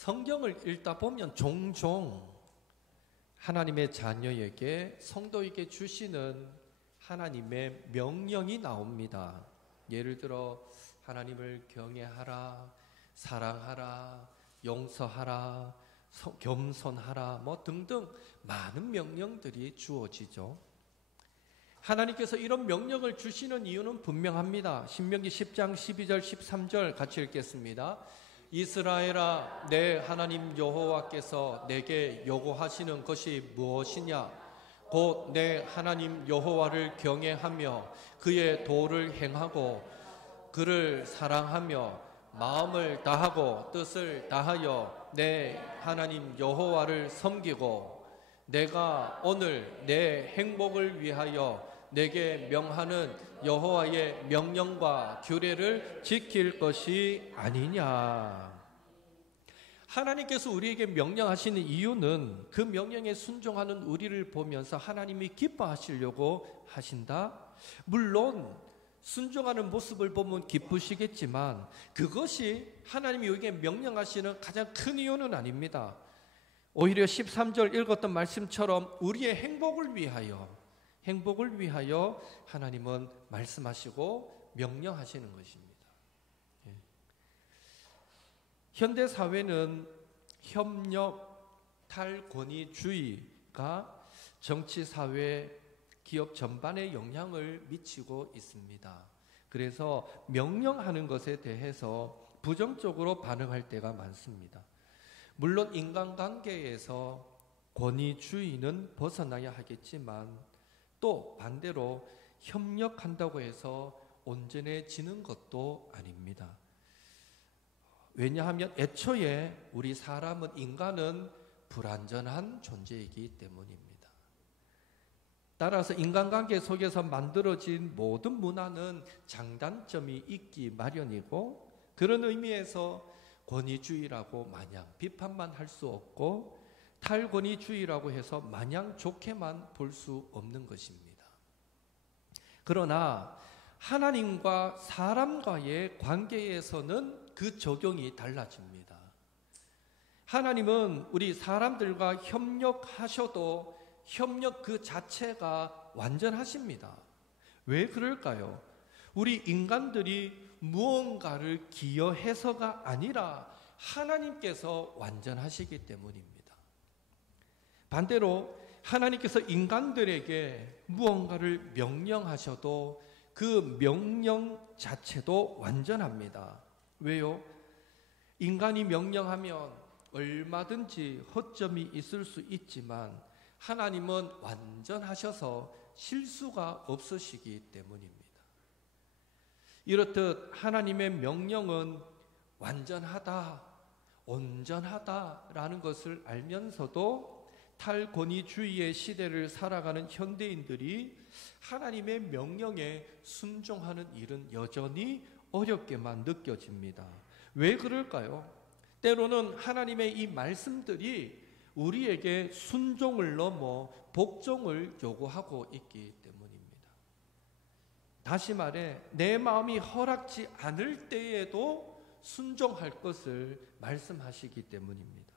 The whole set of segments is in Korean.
성경을 읽다 보면 종종 하나님의 자녀에게, 성도에게 주시는 하나님의 명령이 나옵니다. 예를 들어 하나님을 경외하라, 사랑하라, 용서하라, 겸손하라 등등 많은 명령들이 주어지죠. 하나님께서 이런 명령을 주시는 이유는 분명합니다. 신명기 10장 12절 13절 같이 읽겠습니다. 이스라엘아, 내 하나님 여호와께서 내게 요구하시는 것이 무엇이냐? 곧 내 하나님 여호와를 경외하며 그의 도를 행하고 그를 사랑하며 마음을 다하고 뜻을 다하여 내 하나님 여호와를 섬기고 내가 오늘 내 행복을 위하여 내게 명하는 여호와의 명령과 규례를 지킬 것이 아니냐. 하나님께서 우리에게 명령하시는 이유는 그 명령에 순종하는 우리를 보면서 하나님이 기뻐하시려고 하신다. 물론 순종하는 모습을 보면 기쁘시겠지만 그것이 하나님이 우리에게 명령하시는 가장 큰 이유는 아닙니다. 오히려 13절 읽었던 말씀처럼 우리의 행복을 위하여 하나님은 말씀하시고 명령하시는 것입니다. 현대 사회는 협력, 탈권위주의가 정치, 사회, 기업 전반에 영향을 미치고 있습니다. 그래서 명령하는 것에 대해서 부정적으로 반응할 때가 많습니다. 물론 인간관계에서 권위주의는 벗어나야 하겠지만 또 반대로 협력한다고 해서 온전해지는 것도 아닙니다. 왜냐하면 애초에 우리 사람은, 인간은 불완전한 존재이기 때문입니다. 따라서 인간관계 속에서 만들어진 모든 문화는 장단점이 있기 마련이고, 그런 의미에서 권위주의라고 마냥 비판만 할 수 없고 탈권위주의라고 해서 마냥 좋게만 볼 수 없는 것입니다. 그러나 하나님과 사람과의 관계에서는 그 적용이 달라집니다. 하나님은 우리 사람들과 협력하셔도 협력 그 자체가 완전하십니다. 왜 그럴까요? 우리 인간들이 무언가를 기여해서가 아니라 하나님께서 완전하시기 때문입니다. 반대로 하나님께서 인간들에게 무언가를 명령하셔도 그 명령 자체도 완전합니다. 왜요? 인간이 명령하면 얼마든지 허점이 있을 수 있지만 하나님은 완전하셔서 실수가 없으시기 때문입니다. 이렇듯 하나님의 명령은 완전하다, 온전하다라는 것을 알면서도 탈권위주의의 시대를 살아가는 현대인들이 하나님의 명령에 순종하는 일은 여전히 어렵게만 느껴집니다. 왜 그럴까요? 때로는 하나님의 이 말씀들이 우리에게 순종을 넘어 복종을 요구하고 있기 때문입니다. 다시 말해, 내 마음이 허락지 않을 때에도 순종할 것을 말씀하시기 때문입니다.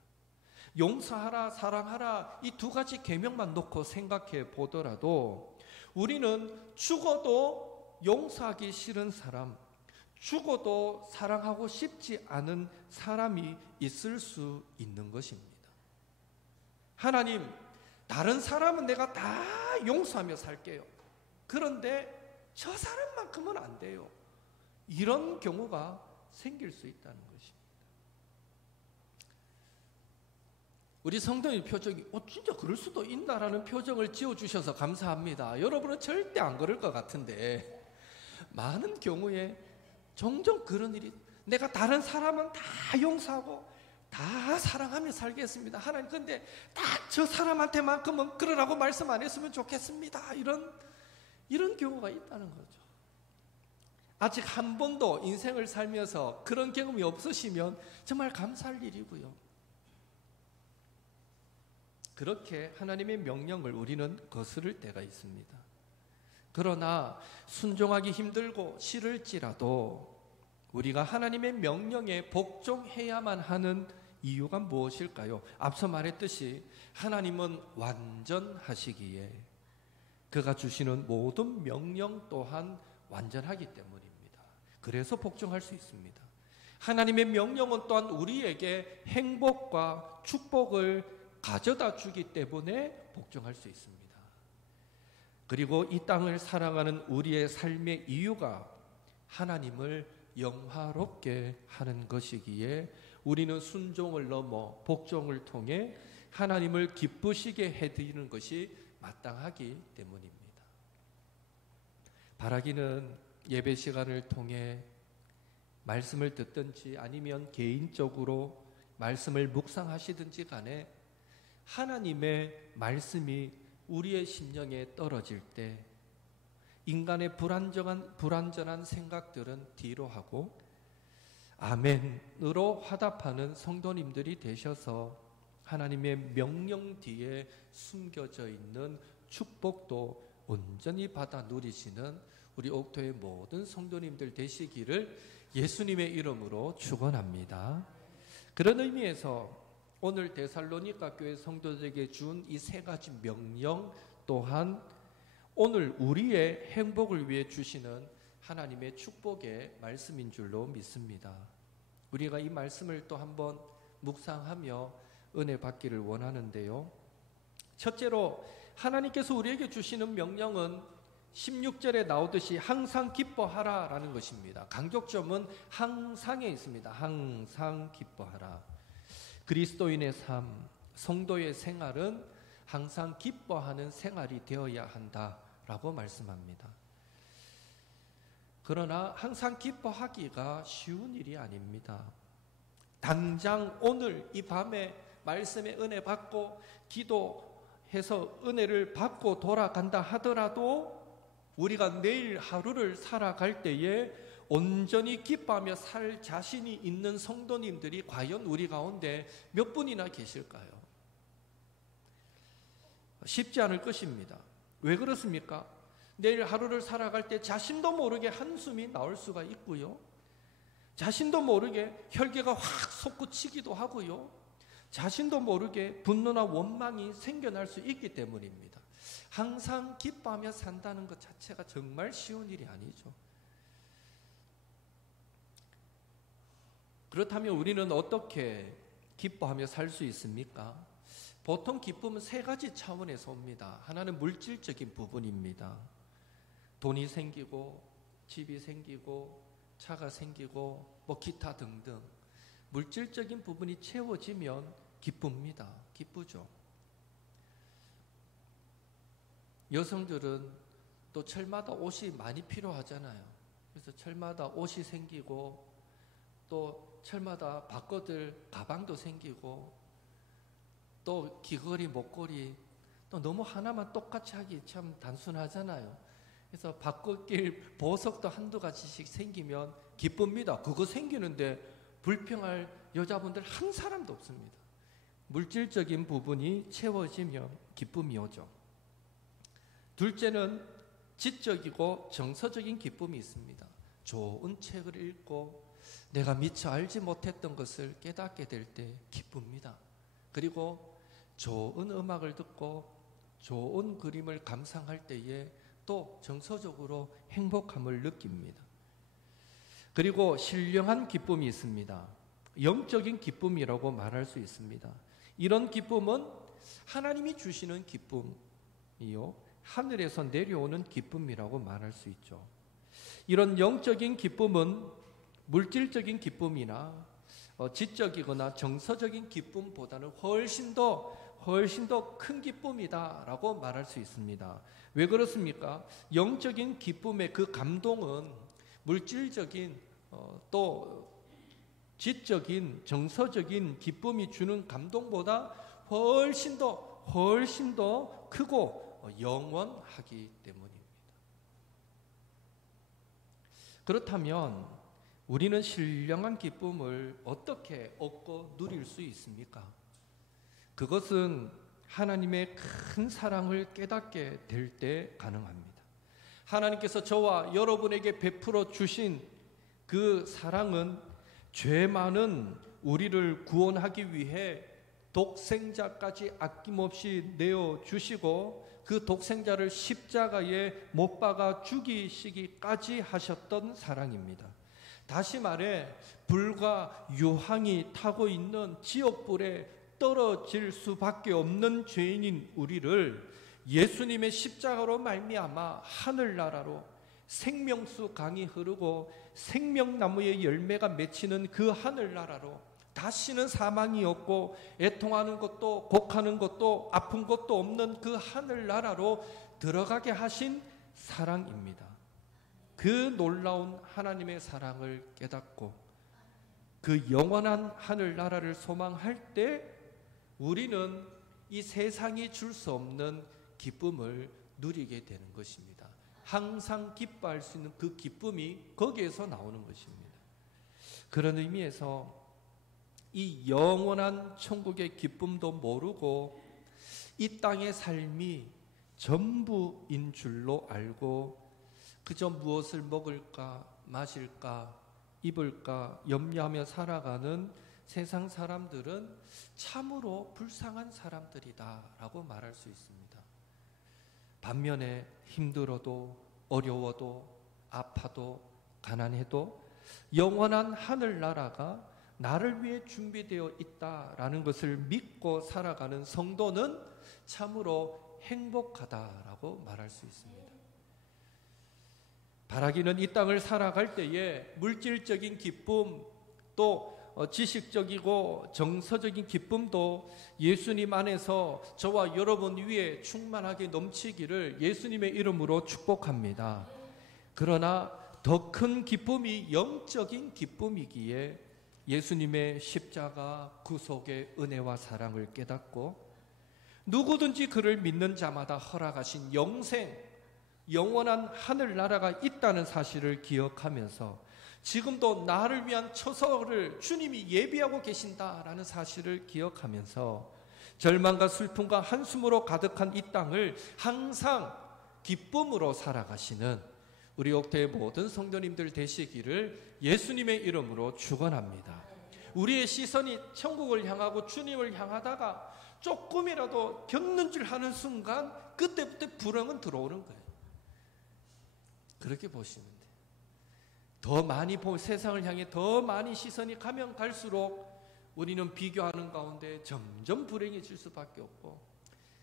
용서하라, 사랑하라, 이 두 가지 계명만 놓고 생각해 보더라도 우리는 죽어도 용서하기 싫은 사람, 죽어도 사랑하고 싶지 않은 사람이 있을 수 있는 것입니다. 하나님, 다른 사람은 내가 다 용서하며 살게요. 그런데 저 사람만큼은 안 돼요. 이런 경우가 생길 수 있다는 것입니다. 우리 성도님 표정이 진짜 그럴 수도 있나라는 표정을 지어주셔서 감사합니다. 여러분은 절대 안 그럴 것 같은데 많은 경우에 종종 그런 일이, 내가 다른 사람은 다 용서하고 다 사랑하며 살겠습니다. 하나님, 근데 딱 저 사람한테만큼은 그러라고 말씀 안 했으면 좋겠습니다. 이런 경우가 있다는 거죠. 아직 한 번도 인생을 살면서 그런 경험이 없으시면 정말 감사할 일이고요. 그렇게 하나님의 명령을 우리는 거스를 때가 있습니다. 그러나 순종하기 힘들고 싫을지라도 우리가 하나님의 명령에 복종해야만 하는 이유가 무엇일까요? 앞서 말했듯이 하나님은 완전하시기에 그가 주시는 모든 명령 또한 완전하기 때문입니다. 그래서 복종할 수 있습니다. 하나님의 명령은 또한 우리에게 행복과 축복을 가져다 주기 때문에 복종할 수 있습니다. 그리고 이 땅을 살아가는 우리의 삶의 이유가 하나님을 영화롭게 하는 것이기에 우리는 순종을 넘어 복종을 통해 하나님을 기쁘시게 해드리는 것이 마땅하기 때문입니다. 바라기는 예배 시간을 통해 말씀을 듣든지 아니면 개인적으로 말씀을 묵상하시든지 간에 하나님의 말씀이 우리의 심령에 떨어질 때 인간의 불완전한 생각들은 뒤로 하고 아멘으로 화답하는 성도님들이 되셔서 하나님의 명령 뒤에 숨겨져 있는 축복도 온전히 받아 누리시는 우리 옥토의 모든 성도님들 되시기를 예수님의 이름으로 축원합니다. 그런 의미에서 오늘 데살로니가 교회 성도들에게 준 이 세 가지 명령 또한 오늘 우리의 행복을 위해 주시는 하나님의 축복의 말씀인 줄로 믿습니다. 우리가 이 말씀을 또 한번 묵상하며 은혜 받기를 원하는데요. 첫째로 하나님께서 우리에게 주시는 명령은 16절에 나오듯이 항상 기뻐하라 라는 것입니다. 강조점은 항상에 있습니다. 항상 기뻐하라. 그리스도인의 삶, 성도의 생활은 항상 기뻐하는 생활이 되어야 한다라고 말씀합니다. 그러나 항상 기뻐하기가 쉬운 일이 아닙니다. 당장 오늘 이 밤에 말씀의 은혜 받고 기도해서 은혜를 받고 돌아간다 하더라도 우리가 내일 하루를 살아갈 때에 온전히 기뻐하며 살 자신이 있는 성도님들이 과연 우리 가운데 몇 분이나 계실까요? 쉽지 않을 것입니다. 왜 그렇습니까? 내일 하루를 살아갈 때 자신도 모르게 한숨이 나올 수가 있고요. 자신도 모르게 혈기가 확 솟구치기도 하고요. 자신도 모르게 분노나 원망이 생겨날 수 있기 때문입니다. 항상 기뻐하며 산다는 것 자체가 정말 쉬운 일이 아니죠. 그렇다면 우리는 어떻게 기뻐하며 살 수 있습니까? 보통 기쁨은 세 가지 차원에서 옵니다. 하나는 물질적인 부분입니다. 돈이 생기고 집이 생기고 차가 생기고 뭐 기타 등등 물질적인 부분이 채워지면 기쁩니다. 기쁘죠. 여성들은 또 철마다 옷이 많이 필요하잖아요. 그래서 철마다 옷이 생기고 또 철마다 바꿔들 가방도 생기고 또 귀걸이, 목걸이 또 너무 하나만 똑같이 하기 참 단순하잖아요. 그래서 바꿔낄 보석도 한두 가지씩 생기면 기쁩니다. 그거 생기는데 불평할 여자분들 한 사람도 없습니다. 물질적인 부분이 채워지면 기쁨이 오죠. 둘째는 지적이고 정서적인 기쁨이 있습니다. 좋은 책을 읽고 내가 미처 알지 못했던 것을 깨닫게 될 때 기쁩니다. 그리고 좋은 음악을 듣고 좋은 그림을 감상할 때에 또 정서적으로 행복함을 느낍니다. 그리고 신령한 기쁨이 있습니다. 영적인 기쁨이라고 말할 수 있습니다. 이런 기쁨은 하나님이 주시는 기쁨이요, 하늘에서 내려오는 기쁨이라고 말할 수 있죠. 이런 영적인 기쁨은 물질적인 기쁨이나 지적이거나 정서적인 기쁨보다는 훨씬 더 큰 기쁨이다라고 말할 수 있습니다. 왜 그렇습니까? 영적인 기쁨의 그 감동은 물질적인 또 지적인 정서적인 기쁨이 주는 감동보다 훨씬 더 크고 영원하기 때문입니다. 그렇다면 우리는 신령한 기쁨을 어떻게 얻고 누릴 수 있습니까? 그것은 하나님의 큰 사랑을 깨닫게 될 때 가능합니다. 하나님께서 저와 여러분에게 베풀어 주신 그 사랑은 죄 많은 우리를 구원하기 위해 독생자까지 아낌없이 내어주시고 그 독생자를 십자가에 못 박아 죽이시기까지 하셨던 사랑입니다. 다시 말해 불과 유황이 타고 있는 지옥불에 떨어질 수밖에 없는 죄인인 우리를 예수님의 십자가로 말미암아 하늘나라로 생명수 강이 흐르고 생명나무의 열매가 맺히는 그 하늘나라로 다시는 사망이 없고 애통하는 것도 곡하는 것도 아픈 것도 없는 그 하늘나라로 들어가게 하신 사랑입니다. 그 놀라운 하나님의 사랑을 깨닫고 그 영원한 하늘나라를 소망할 때 우리는 이 세상이 줄 수 없는 기쁨을 누리게 되는 것입니다. 항상 기뻐할 수 있는 그 기쁨이 거기에서 나오는 것입니다. 그런 의미에서 이 영원한 천국의 기쁨도 모르고 이 땅의 삶이 전부인 줄로 알고 그저 무엇을 먹을까 마실까 입을까 염려하며 살아가는 세상 사람들은 참으로 불쌍한 사람들이다라고 말할 수 있습니다. 반면에 힘들어도 어려워도 아파도 가난해도 영원한 하늘나라가 나를 위해 준비되어 있다라는 것을 믿고 살아가는 성도는 참으로 행복하다라고 말할 수 있습니다. 바라기는 이 땅을 살아갈 때에 물질적인 기쁨 또 지식적이고 정서적인 기쁨도 예수님 안에서 저와 여러분 위에 충만하게 넘치기를 예수님의 이름으로 축복합니다. 그러나 더 큰 기쁨이 영적인 기쁨이기에 예수님의 십자가 구속의 은혜와 사랑을 깨닫고 누구든지 그를 믿는 자마다 허락하신 영생, 영원한 하늘나라가 있다는 사실을 기억하면서 지금도 나를 위한 처소를 주님이 예비하고 계신다라는 사실을 기억하면서 절망과 슬픔과 한숨으로 가득한 이 땅을 항상 기쁨으로 살아가시는 우리 옥태의 모든 성도님들 되시기를 예수님의 이름으로 축원합니다. 우리의 시선이 천국을 향하고 주님을 향하다가 조금이라도 곁눈질 하는 순간 그때부터 불행은 들어오는 거예요. 그렇게 보시면 돼요. 더 많이 세상을 향해 더 많이 시선이 가면 갈수록 우리는 비교하는 가운데 점점 불행해질 수밖에 없고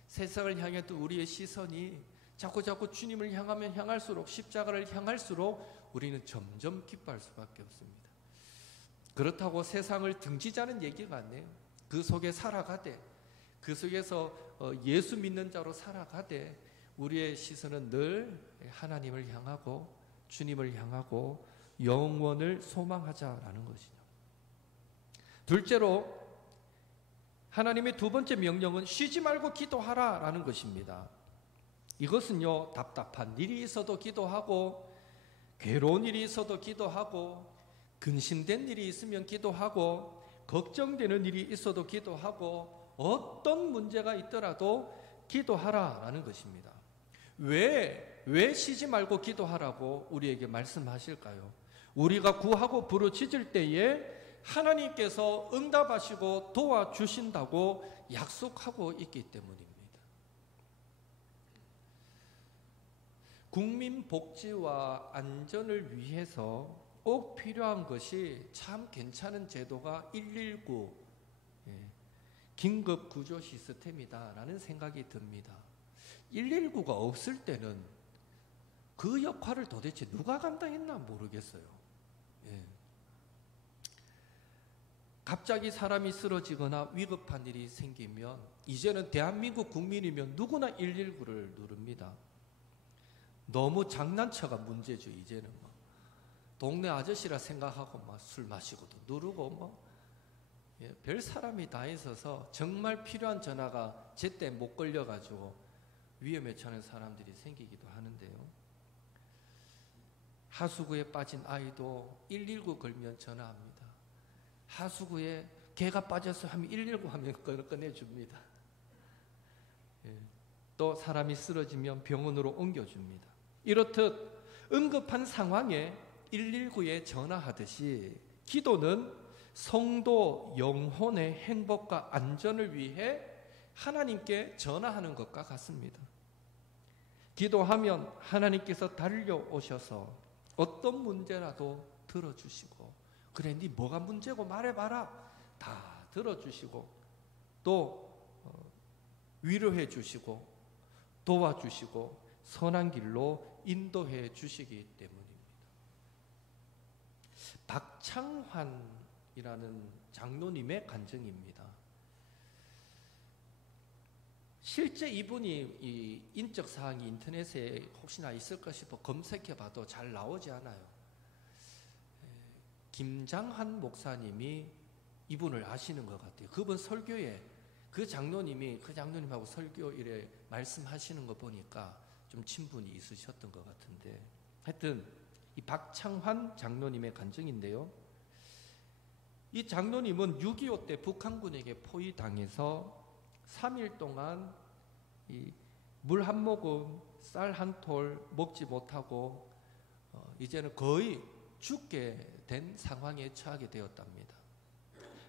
세상을 향해 또 우리의 시선이 자꾸 주님을 향하면 향할수록 십자가를 향할수록 우리는 점점 기뻐할 수밖에 없습니다. 그렇다고 세상을 등지자는 얘기가 아니에요. 그 속에 살아가되 그 속에서 예수 믿는 자로 살아가되 우리의 시선은 늘 하나님을 향하고 주님을 향하고 영원을 소망하자라는 것이죠. 둘째로 하나님의 두 번째 명령은 쉬지 말고 기도하라라는 것입니다. 이것은요, 답답한 일이 있어도 기도하고 괴로운 일이 있어도 기도하고 근심된 일이 있으면 기도하고 걱정되는 일이 있어도 기도하고 어떤 문제가 있더라도 기도하라라는 것입니다. 왜 쉬지 말고 기도하라고 우리에게 말씀하실까요? 우리가 구하고 부르짖을 때에 하나님께서 응답하시고 도와주신다고 약속하고 있기 때문입니다. 국민 복지와 안전을 위해서 꼭 필요한 것이 참 괜찮은 제도가 119 긴급 구조 시스템이다라는 생각이 듭니다. 119가 없을 때는 그 역할을 도대체 누가 감당했나 모르겠어요. 갑자기 사람이 쓰러지거나 위급한 일이 생기면 이제는 대한민국 국민이면 누구나 119를 누릅니다. 너무 장난쳐가 문제죠. 이제는 동네 아저씨라 생각하고 술 마시고도 누르고 별 사람이 다 있어서 정말 필요한 전화가 제때 못 걸려가지고 위험에 처하는 사람들이 생기기도 하는데요. 하수구에 빠진 아이도 119 걸면 전화합니다. 하수구에 개가 빠져서 하면 119 하면 꺼내줍니다. 또 사람이 쓰러지면 병원으로 옮겨줍니다. 이렇듯 응급한 상황에 119에 전화하듯이 기도는 성도 영혼의 행복과 안전을 위해 하나님께 전화하는 것과 같습니다. 기도하면 하나님께서 달려오셔서 어떤 문제라도 들어주시고, 그래 네 뭐가 문제고 말해봐라, 다 들어주시고 또 위로해 주시고 도와주시고 선한 길로 인도해 주시기 때문입니다. 박창환이라는 장로님의 간증입니다. 실제 이분이 이 인적 사항이 인터넷에 혹시나 있을까 싶어 검색해 봐도 잘 나오지 않아요. 김장한 목사님이 이분을 아시는 것 같아요. 그분 설교에 그 장로님하고 설교일에 말씀하시는 거 보니까 좀 친분이 있으셨던 것 같은데, 하여튼 이 박창환 장로님의 간증인데요. 이 장로님은 6.25 때 북한군에게 포위당해서 3일 동안 물 한 모금, 쌀 한 톨 먹지 못하고 이제는 거의 죽게 된 상황에 처하게 되었답니다.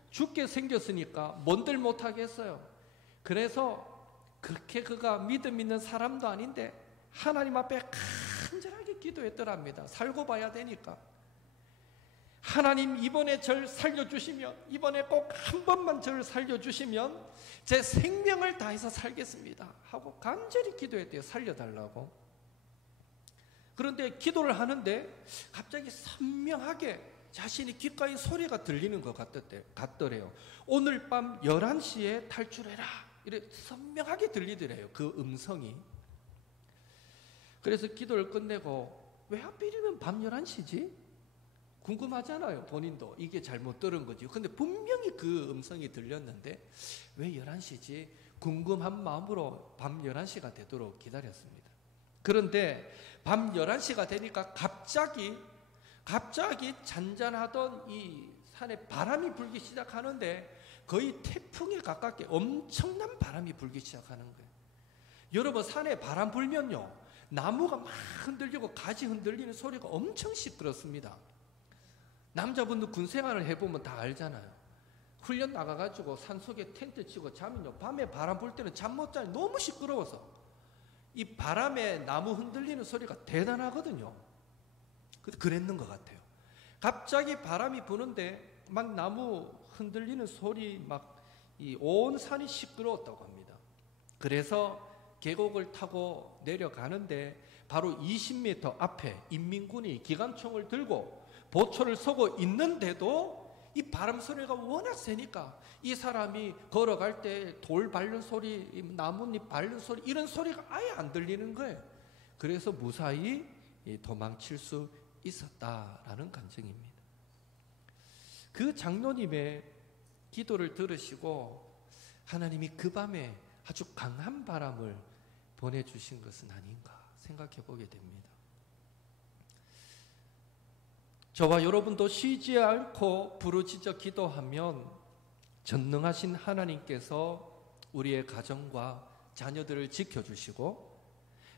죽게 생겼으니까 뭔들 못하겠어요. 그래서 그렇게 그가 믿음 있는 사람도 아닌데 하나님 앞에 간절하게 기도했더랍니다. 살고 봐야 되니까. 하나님, 이번에 절 살려주시면, 이번에 꼭 한 번만 절 살려주시면 제 생명을 다해서 살겠습니다 하고 간절히 기도했대요. 살려달라고. 그런데 기도를 하는데 갑자기 선명하게 자신이 귓가에 소리가 들리는 것 같더래요. 오늘 밤 11시에 탈출해라, 이렇게 선명하게 들리더래요, 그 음성이. 그래서 기도를 끝내고 왜 하필이면 밤 11시지? 궁금하잖아요. 본인도 이게 잘못 들은 거지. 근데 분명히 그 음성이 들렸는데 왜 11시지? 궁금한 마음으로 밤 11시가 되도록 기다렸습니다. 그런데 밤 11시가 되니까 갑자기 잔잔하던 이 산에 바람이 불기 시작하는데 거의 태풍에 가깝게 엄청난 바람이 불기 시작하는 거예요. 여러분, 산에 바람 불면요, 나무가 막 흔들리고 가지 흔들리는 소리가 엄청 시끄럽습니다. 남자분들 군생활을 해보면 다 알잖아요. 훈련 나가가지고 산속에 텐트 치고 자면요, 밤에 바람 불 때는 잠 못 자요. 너무 시끄러워서. 이 바람에 나무 흔들리는 소리가 대단하거든요. 그랬는 것 같아요. 갑자기 바람이 부는데 막 나무 흔들리는 소리, 막 이 온 산이 시끄러웠다고 합니다. 그래서 계곡을 타고 내려가는데 바로 20m 앞에 인민군이 기관총을 들고 보초를 서고 있는데도 이 바람 소리가 워낙 세니까 이 사람이 걸어갈 때 돌 밟는 소리, 나뭇잎 밟는 소리, 이런 소리가 아예 안 들리는 거예요. 그래서 무사히 도망칠 수 있었다라는 간증입니다. 그 장로님의 기도를 들으시고 하나님이 그 밤에 아주 강한 바람을 보내주신 것은 아닌가 생각해 보게 됩니다. 저와 여러분도 쉬지 않고 부르짖어 기도하면 전능하신 하나님께서 우리의 가정과 자녀들을 지켜주시고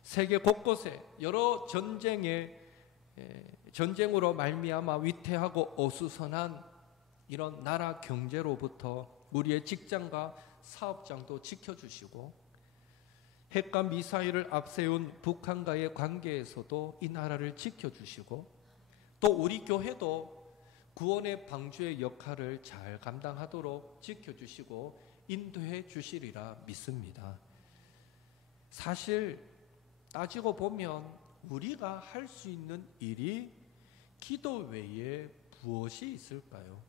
세계 곳곳에 여러 전쟁으로 말미암아 위태하고 어수선한 이런 나라 경제로부터 우리의 직장과 사업장도 지켜주시고 핵과 미사일을 앞세운 북한과의 관계에서도 이 나라를 지켜주시고 또 우리 교회도 구원의 방주의 역할을 잘 감당하도록 지켜주시고 인도해 주시리라 믿습니다. 사실 따지고 보면 우리가 할 수 있는 일이 기도 외에 무엇이 있을까요?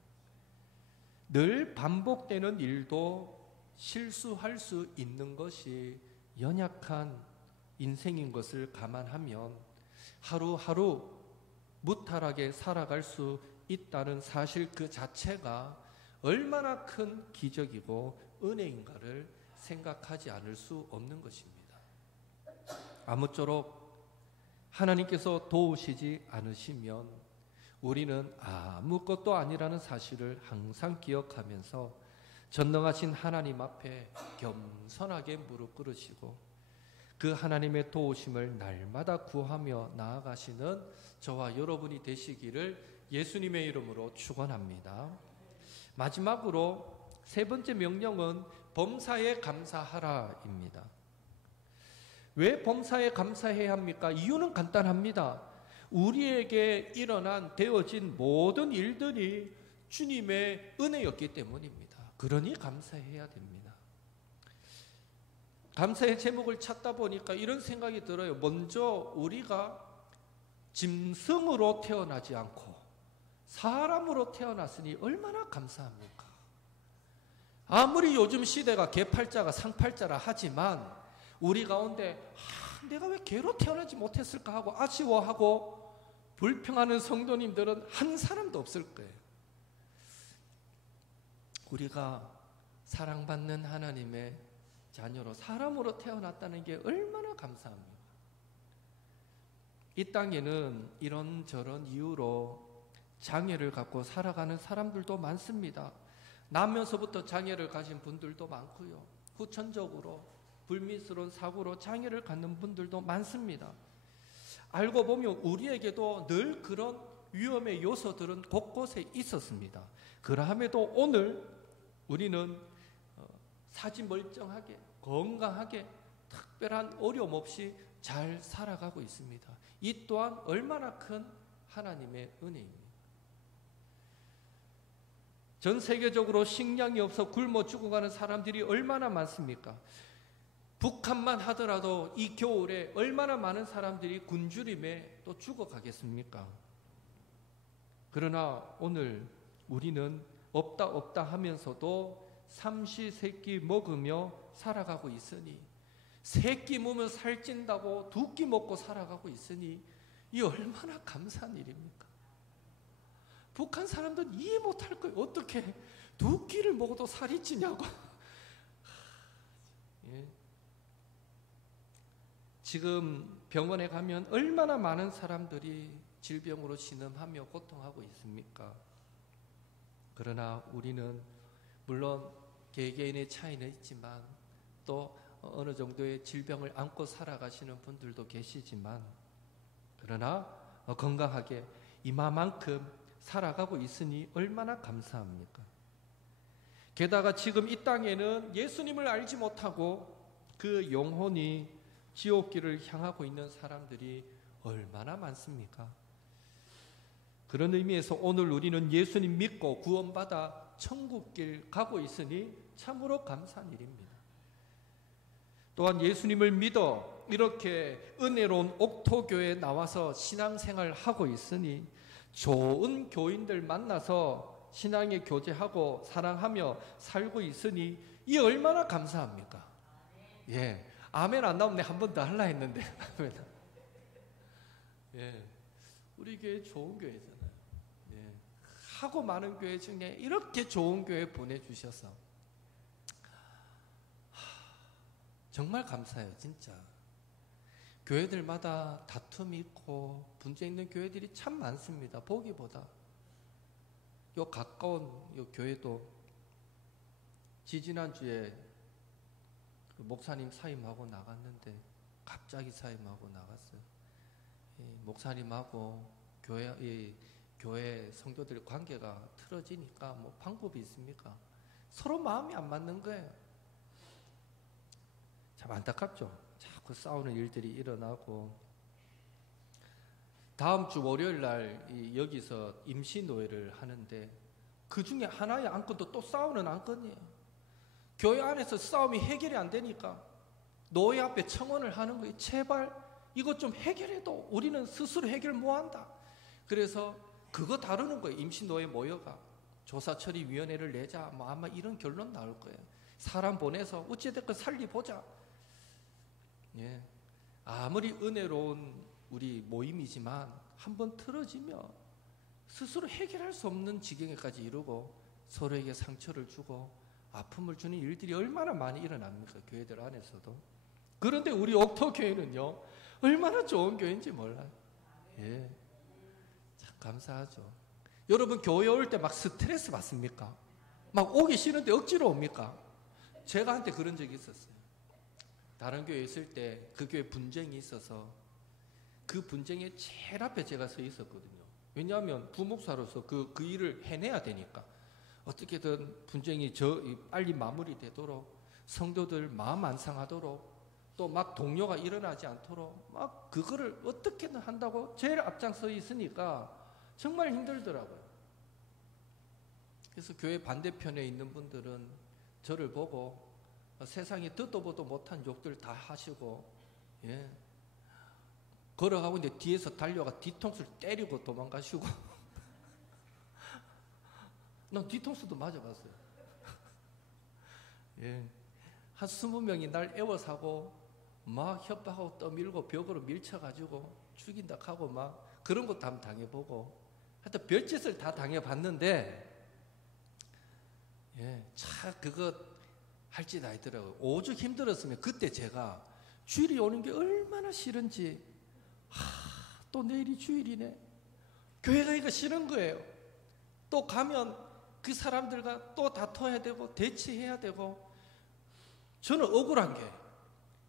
늘 반복되는 일도 실수할 수 있는 것이 연약한 인생인 것을 감안하면 하루하루 무탈하게 살아갈 수 있다는 사실 그 자체가 얼마나 큰 기적이고 은혜인가를 생각하지 않을 수 없는 것입니다. 아무쪼록 하나님께서 도우시지 않으시면 우리는 아무것도 아니라는 사실을 항상 기억하면서 전능하신 하나님 앞에 겸손하게 무릎 꿇으시고 그 하나님의 도우심을 날마다 구하며 나아가시는 저와 여러분이 되시기를 예수님의 이름으로 축원합니다. 마지막으로 세 번째 명령은 범사에 감사하라입니다. 왜 범사에 감사해야 합니까? 이유는 간단합니다. 우리에게 되어진 모든 일들이 주님의 은혜였기 때문입니다. 그러니 감사해야 됩니다. 감사의 제목을 찾다 보니까 이런 생각이 들어요. 먼저 우리가 짐승으로 태어나지 않고 사람으로 태어났으니 얼마나 감사합니까? 아무리 요즘 시대가 개팔자가 상팔자라 하지만 우리 가운데 내가 왜 개로 태어나지 못했을까 하고 아쉬워하고 불평하는 성도님들은 한 사람도 없을 거예요. 우리가 사랑받는 하나님의 자녀로 사람으로 태어났다는 게 얼마나 감사합니까? 이 땅에는 이런저런 이유로 장애를 갖고 살아가는 사람들도 많습니다. 나면서부터 장애를 가진 분들도 많고요. 후천적으로 불미스러운 사고로 장애를 갖는 분들도 많습니다. 알고 보면 우리에게도 늘 그런 위험의 요소들은 곳곳에 있었습니다. 그러함에도 오늘 우리는 사지멀쩡하게 건강하게 특별한 어려움 없이 잘 살아가고 있습니다. 이 또한 얼마나 큰 하나님의 은혜입니다. 전 세계적으로 식량이 없어 굶어 죽어가는 사람들이 얼마나 많습니까? 북한만 하더라도 이 겨울에 얼마나 많은 사람들이 굶주림에 또 죽어가겠습니까? 그러나 오늘 우리는 없다 하면서도 삼시세끼 먹으며 살아가고 있으니, 세끼 먹으면 살찐다고 두 끼 먹고 살아가고 있으니 이 얼마나 감사한 일입니까? 북한 사람들은 이해 못할 거예요. 어떻게 두 끼를 먹어도 살이 찌냐고. 예. 지금 병원에 가면 얼마나 많은 사람들이 질병으로 신음하며 고통하고 있습니까? 그러나 우리는 물론 개개인의 차이는 있지만 또 어느 정도의 질병을 안고 살아가시는 분들도 계시지만, 그러나 건강하게 이마만큼 살아가고 있으니 얼마나 감사합니까? 게다가 지금 이 땅에는 예수님을 알지 못하고 그 영혼이 지옥길을 향하고 있는 사람들이 얼마나 많습니까? 그런 의미에서 오늘 우리는 예수님 믿고 구원받아 천국길 가고 있으니 참으로 감사한 일입니다. 또한 예수님을 믿어 이렇게 은혜로운 옥토교회에 나와서 신앙생활을 하고 있으니 좋은 교인들 만나서 신앙의 교제하고 사랑하며 살고 있으니 이 얼마나 감사합니까? 예, 아멘 안 나오면 한 번 더 하려 했는데 예, 우리 교회 좋은 교회잖아요. 예, 하고 많은 교회 중에 이렇게 좋은 교회 보내주셔서 정말 감사해요. 진짜 교회들마다 다툼이 있고 분쟁 있는 교회들이 참 많습니다. 보기보다 요 가까운 요 교회도 지지난주에 그 목사님 사임하고 나갔는데 갑자기 사임하고 나갔어요. 목사님하고 교회 성도들 관계가 틀어지니까 뭐 방법이 있습니까? 서로 마음이 안 맞는 거예요. 참 안타깝죠. 자꾸 싸우는 일들이 일어나고, 다음 주 월요일 날 여기서 임시노회를 하는데 그 중에 하나의 안건도 또 싸우는 안건이에요. 교회 안에서 싸움이 해결이 안 되니까 노회 앞에 청원을 하는 거예요. 제발 이것 좀 해결해도 우리는 스스로 해결 못한다. 그래서 그거 다루는 거예요. 임시노회 모여가 조사처리위원회를 내자, 뭐 아마 이런 결론 나올 거예요. 사람 보내서 어찌됐건 살리보자. 예, 아무리 은혜로운 우리 모임이지만 한번 틀어지면 스스로 해결할 수 없는 지경에까지 이르고 서로에게 상처를 주고 아픔을 주는 일들이 얼마나 많이 일어납니까? 교회들 안에서도. 그런데 우리 옥토교회는요 얼마나 좋은 교회인지 몰라요. 예, 참 감사하죠. 여러분 교회 올 때 막 스트레스 받습니까? 막 오기 싫은데 억지로 옵니까? 제가 한때 그런 적이 있었어요. 다른 교회에 있을 때 그 교회 분쟁이 있어서 그 분쟁의 제일 앞에 제가 서 있었거든요. 왜냐하면 부목사로서 그 일을 해내야 되니까. 어떻게든 분쟁이 빨리 마무리되도록, 성도들 마음 안 상하도록, 또 막 동요가 일어나지 않도록 막 그거를 어떻게든 한다고 제일 앞장서 있으니까 정말 힘들더라고요. 그래서 교회 반대편에 있는 분들은 저를 보고 세상에 듣도 보도 못한 욕들 다 하시고, 예, 걸어가고 있는데 뒤에서 달려가 뒤통수를 때리고 도망가시고 난 뒤통수도 맞아봤어요. 예, 한 20명이 날 애워사고 막 협박하고 떠밀고 벽으로 밀쳐가지고 죽인다 하고 막 그런 것도 한번 당해보고, 하여튼 별짓을 다 당해봤는데, 예, 참 그거 할 짓 아니더라고요. 오죽 힘들었으면 그때 제가 주일이 오는 게 얼마나 싫은지, 또 내일이 주일이네, 교회 가기가 싫은 거예요. 또 가면 그 사람들과 또 다퉈야 되고 대치해야 되고. 저는 억울한 게,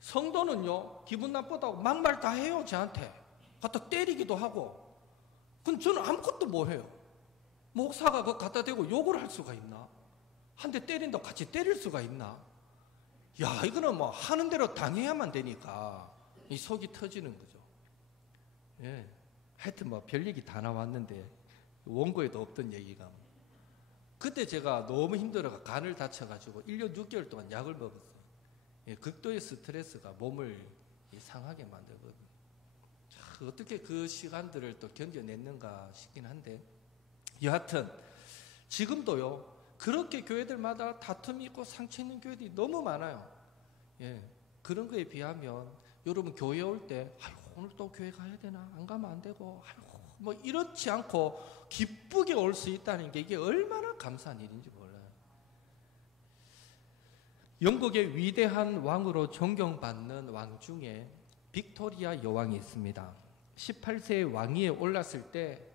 성도는요 기분 나쁘다고 막말 다 해요. 저한테 갖다 때리기도 하고. 그럼 저는 아무것도 못 해요. 목사가 그거 갖다 대고 욕을 할 수가 있나? 한 대 때린다고 같이 때릴 수가 있나? 야, 이거는 뭐 하는 대로 당해야만 되니까 이 속이 터지는 거죠. 예, 하여튼 뭐 별 얘기 다 나왔는데 원고에도 없던 얘기가, 그때 제가 너무 힘들어가 간을 다쳐가지고 1년 6개월 동안 약을 먹었어요. 예, 극도의 스트레스가 몸을 상하게 만들거든요. 어떻게 그 시간들을 또 견뎌냈는가 싶긴 한데, 여하튼 지금도요 그렇게 교회들마다 다툼이 있고 상처 있는 교회들이 너무 많아요. 예, 그런 거에 비하면 여러분 교회 올 때 오늘 또 교회 가야 되나, 안 가면 안 되고, 뭐 이렇지 않고 기쁘게 올 수 있다는 게 이게 얼마나 감사한 일인지 몰라요. 영국의 위대한 왕으로 존경받는 왕 중에 빅토리아 여왕이 있습니다. 18세의 왕위에 올랐을 때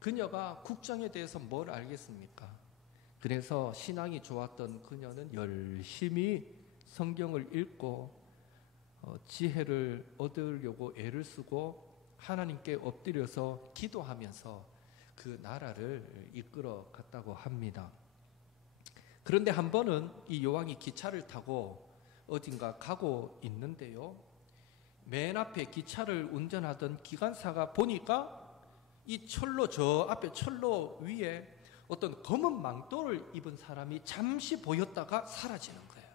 그녀가 국정에 대해서 뭘 알겠습니까? 그래서 신앙이 좋았던 그녀는 열심히 성경을 읽고 지혜를 얻으려고 애를 쓰고 하나님께 엎드려서 기도하면서 그 나라를 이끌어 갔다고 합니다. 그런데 한 번은 이 여왕이 기차를 타고 어딘가 가고 있는데요, 맨 앞에 기차를 운전하던 기관사가 보니까 이 철로, 저 앞에 철로 위에 어떤 검은 망토를 입은 사람이 잠시 보였다가 사라지는 거예요.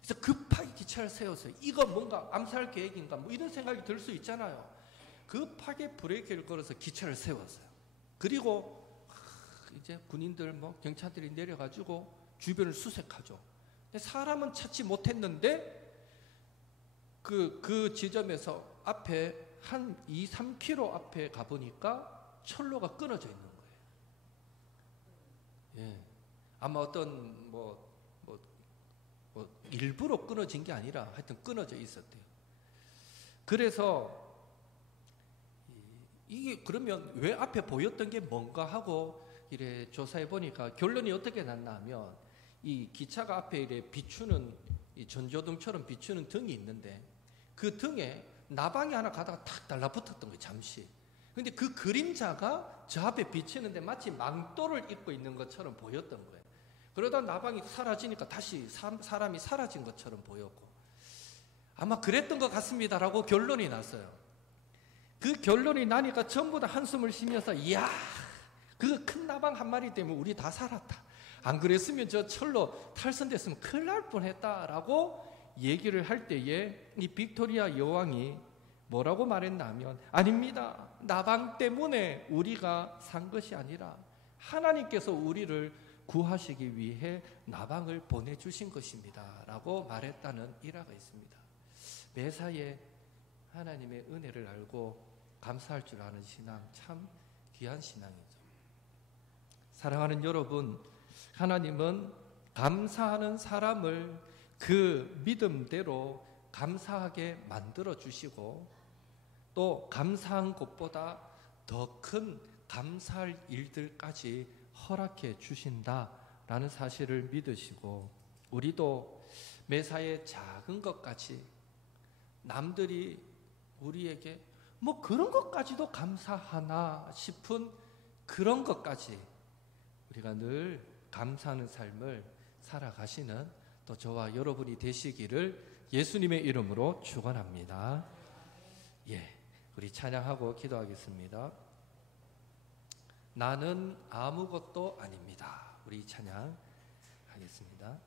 그래서 급하게 기차를 세웠어요. 이거 뭔가 암살 계획인가 뭐 이런 생각이 들 수 있잖아요. 급하게 브레이크를 걸어서 기차를 세웠어요. 그리고 이제 군인들 뭐 경찰들이 내려가지고 주변을 수색하죠. 근데 사람은 찾지 못했는데 그 지점에서 앞에 한 2, 3km 앞에 가보니까 철로가 끊어져 있는 거예요. 예, 아마 어떤 일부러 끊어진 게 아니라 하여튼 끊어져 있었대요. 그래서 이게 그러면 왜 앞에 보였던 게 뭔가 하고 이래 조사해 보니까 결론이 어떻게 났나 하면, 이 기차가 앞에 이래 비추는 이 전조등처럼 비추는 등이 있는데 그 등에 나방이 하나 가다가 탁 달라붙었던 거예요, 잠시. 근데 그 그림자가 저 앞에 비치는데 마치 망토를 입고 있는 것처럼 보였던 거예요. 그러다 나방이 사라지니까 다시 사람이 사라진 것처럼 보였고, 아마 그랬던 것 같습니다라고 결론이 났어요. 그 결론이 나니까 전부 다 한숨을 쉬면서, 이야, 그 큰 나방 한 마리 때문에 우리 다 살았다. 안 그랬으면 저 철로 탈선됐으면 큰일 날 뻔했다라고 얘기를 할 때에 이 빅토리아 여왕이 뭐라고 말했나 하면, 아닙니다. 나방 때문에 우리가 산 것이 아니라 하나님께서 우리를 구하시기 위해 나방을 보내주신 것입니다 라고 말했다는 일화가 있습니다. 매사에 하나님의 은혜를 알고 감사할 줄 아는 신앙, 참 귀한 신앙이죠. 사랑하는 여러분, 하나님은 감사하는 사람을 그 믿음대로 감사하게 만들어 주시고, 또 감사한 것보다 더 큰 감사할 일들까지 허락해 주신다라는 사실을 믿으시고, 우리도 매사에 작은 것까지 남들이 우리에게 뭐 그런 것까지도 감사하나 싶은 그런 것까지 우리가 늘 감사하는 삶을 살아가시는 또 저와 여러분이 되시기를 예수님의 이름으로 축원합니다. 예, 우리 찬양하고 기도하겠습니다. 나는 아무것도 아닙니다. 우리 찬양하겠습니다.